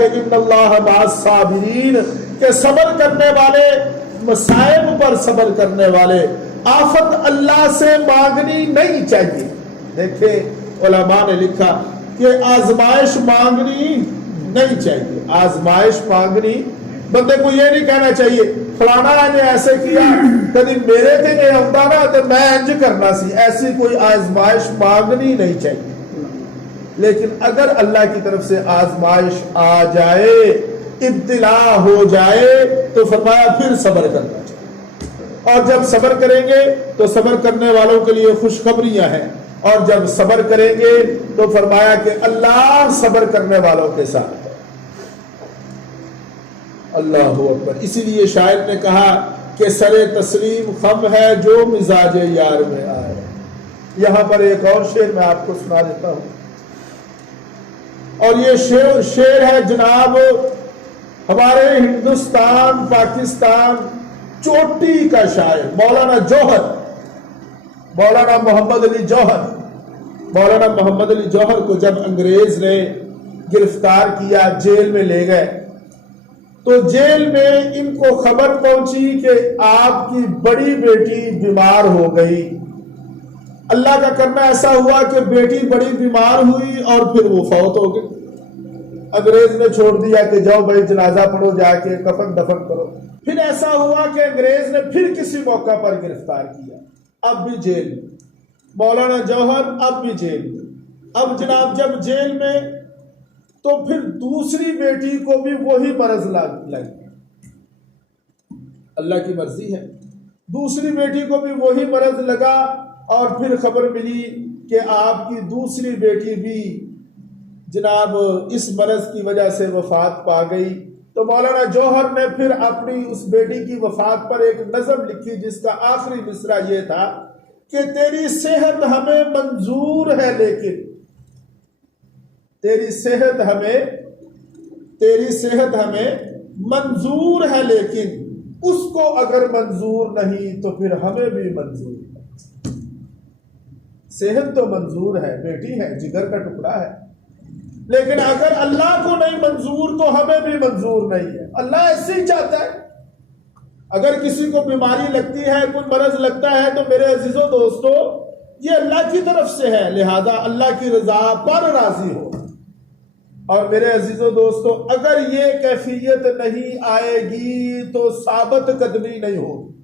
ان اللہ مع الصابرین کہ صبر کرنے والے، مصائب پر صبر کرنے والے، آفت اللہ سے مانگنی نہیں چاہیے۔ دیکھیں علماء نے لکھا کہ آزمائش مانگنی نہیں چاہیے۔ آزمائش مانگنی، بندے کو یہ نہیں کہنا چاہیے فلانا نے ایسے کیا کبھی میرے تے نہیں آتا نا تو میں انج کرنا سی، ایسی کوئی آزمائش مانگنی نہیں چاہیے۔ لیکن اگر اللہ کی طرف سے آزمائش آ جائے، ابتلا ہو جائے تو فرمایا پھر صبر کرنا چاہیے، اور جب صبر کریں گے تو صبر کرنے والوں کے لیے خوشخبریاں ہیں، اور جب صبر کریں گے تو فرمایا کہ اللہ صبر کرنے والوں کے ساتھ۔ اللہ اکبر۔ اسی لیے شاعر نے کہا کہ سر تسلیم خم ہے جو مزاج یار میں آئے۔ یہاں پر ایک اور شعر میں آپ کو سنا دیتا ہوں، اور یہ شعر ہے جناب ہمارے ہندوستان پاکستان چوٹی کا شاعر مولانا جوہر، مولانا محمد علی جوہر۔ مولانا محمد علی جوہر کو جب انگریز نے گرفتار کیا، جیل میں لے گئے، تو جیل میں ان کو خبر پہنچی کہ آپ کی بڑی بیٹی بیمار ہو گئی۔ اللہ کا کرنا ایسا ہوا کہ بیٹی بڑی بیمار ہوئی اور پھر وہ فوت ہو گئی۔ انگریز نے چھوڑ دیا کہ جاؤ بھائی جنازہ پڑھو، جا کے کفن دفن کرو۔ پھر ایسا ہوا کہ انگریز نے پھر کسی موقع پر گرفتار کیا، اب بھی جیل میں۔ مولانا جوہر اب بھی جیل میں۔ اب جناب جب جیل میں تو پھر دوسری بیٹی کو بھی وہی مرض لگ اللہ کی مرضی ہے، دوسری بیٹی کو بھی وہی مرض لگا، اور پھر خبر ملی کہ آپ کی دوسری بیٹی بھی جناب اس مرض کی وجہ سے وفات پا گئی۔ تو مولانا جوہر نے پھر اپنی اس بیٹی کی وفات پر ایک نظم لکھی جس کا آخری مصرع یہ تھا کہ تیری صحت ہمیں منظور ہے لیکن تیری صحت ہمیں منظور ہے لیکن اس کو اگر منظور نہیں تو پھر ہمیں بھی منظور ہے۔ صحت تو منظور ہے، بیٹی ہے، جگر کا ٹکڑا ہے، لیکن اگر اللہ کو نہیں منظور تو ہمیں بھی منظور نہیں ہے۔ اللہ ایسے ہی چاہتا ہے۔ اگر کسی کو بیماری لگتی ہے، کوئی مرض لگتا ہے، تو میرے عزیزو دوستو یہ اللہ کی طرف سے ہے، لہذا اللہ کی رضا پر راضی ہو۔ اور میرے عزیزو دوستو اگر یہ کیفیت نہیں آئے گی تو ثابت قدمی نہیں ہوگی،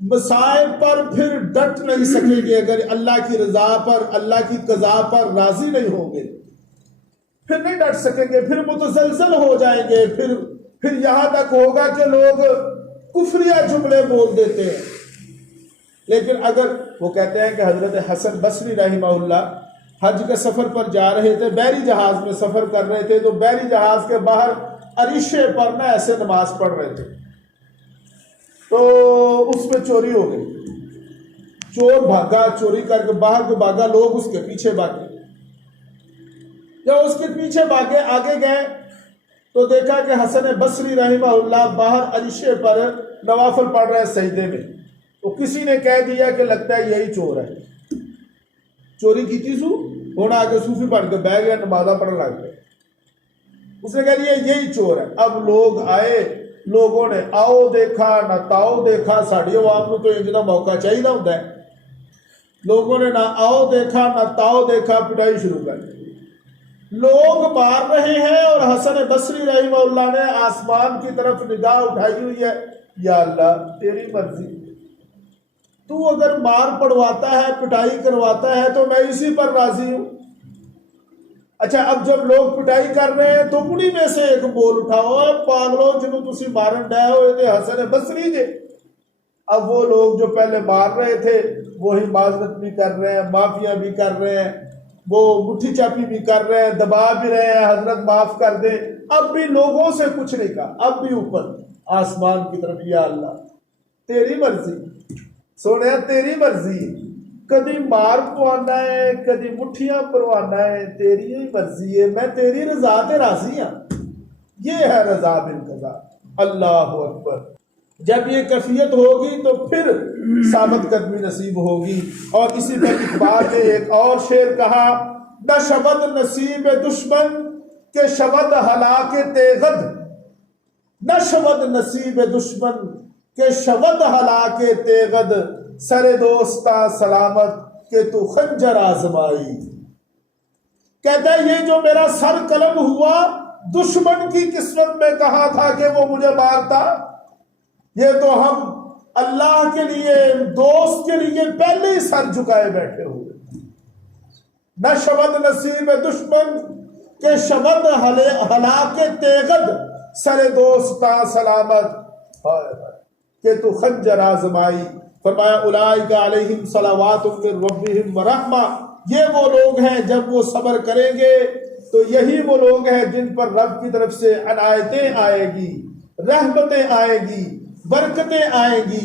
مصائب پر پھر ڈٹ نہیں سکیں گے۔ اگر اللہ کی رضا پر، اللہ کی قضا پر راضی نہیں ہوں گے پھر نہیں ڈٹ سکیں گے، پھر متزلزل ہو جائیں گے، پھر یہاں تک ہوگا کہ لوگ کفریہ جملے بول دیتے ہیں۔ لیکن اگر وہ کہتے ہیں کہ حضرت حسن بصری رحمہ اللہ حج کے سفر پر جا رہے تھے، بحری جہاز میں سفر کر رہے تھے، تو بحری جہاز کے باہر عریشے پر نہ ایسے نماز پڑھ رہے تھے، تو اس میں چوری ہو گئی۔ چور بھاگا، چوری کر کے باہر کو بھاگا، لوگ اس کے پیچھے بھاگے۔ جب اس کے پیچھے بھاگے، آگے گئے تو دیکھا کہ حسن بصری رحمہ اللہ باہر عریشے پر نوافل پڑھ رہے سجدے میں۔ تو کسی نے کہہ دیا کہ لگتا ہے یہی چور ہے، چوری کی تھی سو ہونا، آگے صوفی پڑھ کے بیٹھ گیا، نمازہ پڑھ لگ گئے۔ اس نے کہہ دیا یہی چور ہے۔ اب لوگ آئے، لوگوں نے آؤ دیکھا نہ تاؤ دیکھا، ساڑی عوام کو تو انجنا موقع چاہیے ہوتا ہے۔ لوگوں نے نہ آؤ دیکھا نہ تاؤ دیکھا، پٹائی شروع کر دی۔ لوگ مار رہے ہیں اور حسن بصری رحمہ اللہ نے آسمان کی طرف نگاہ اٹھائی ہوئی ہے، یا اللہ تیری مرضی، تو اگر مار پڑواتا ہے، پٹائی کرواتا ہے تو میں اسی پر راضی ہوں۔ اچھا اب جب لوگ پٹائی کر رہے ہیں تو انہی میں سے ایک بول اٹھاؤ، پاگلوں جنہوں تسی مارن ڈائے ہوئے حسن بصری جے۔ اب وہ لوگ جو پہلے مار رہے تھے وہی معذرت بھی کر رہے ہیں، معافیاں بھی کر رہے ہیں، وہ مٹھی چاپی بھی کر رہے ہیں، دبا بھی رہے ہیں، حضرت معاف کر دیں۔ اب بھی لوگوں سے کچھ نہیں کہا، اب بھی اوپر آسمان کی طرف، یا اللہ تیری مرضی، سونے تیری مرضی، کدی مار پوانا ہے، کدی مٹھیاں پروانا ہے، تیری ہی مرضی ہے، میں تیری رضا تے راضی ہاں۔ یہ ہے رضا بالقضا۔ اللہ اکبر۔ جب یہ کیفیت ہوگی تو پھر ثابت قدمی نصیب ہوگی۔ اور اسی پر اقبال نے ایک اور شعر کہا، نہ شبد نصیب دشمن کہ شود ہلاک تیغد، نہ شود نصیب دشمن کہ شود ہلاک تیغد، سر دوستا سلامت کہ تو خنجر آزمائی۔ کہتا ہے یہ جو میرا سر قلم ہوا، دشمن کی قسمت میں کہا تھا کہ وہ مجھے مارتا؟ یہ تو ہم اللہ کے لیے، دوست کے لیے پہلے ہی سر جھکائے بیٹھے ہوئے۔ نہ شود نصیب دشمن کہ شود ہلاک تیغد، سر دوستا سلامت کہ تو خنجر آزمائی۔ فرمایا اولئک علیہم صلوات من ربہم ورحمہ، یہ وہ لوگ ہیں جب وہ صبر کریں گے تو یہی وہ لوگ ہیں جن پر رب کی طرف سے عنایتیں آئے گی، رحمتیں آئیں گی، برکتیں آئیں گی۔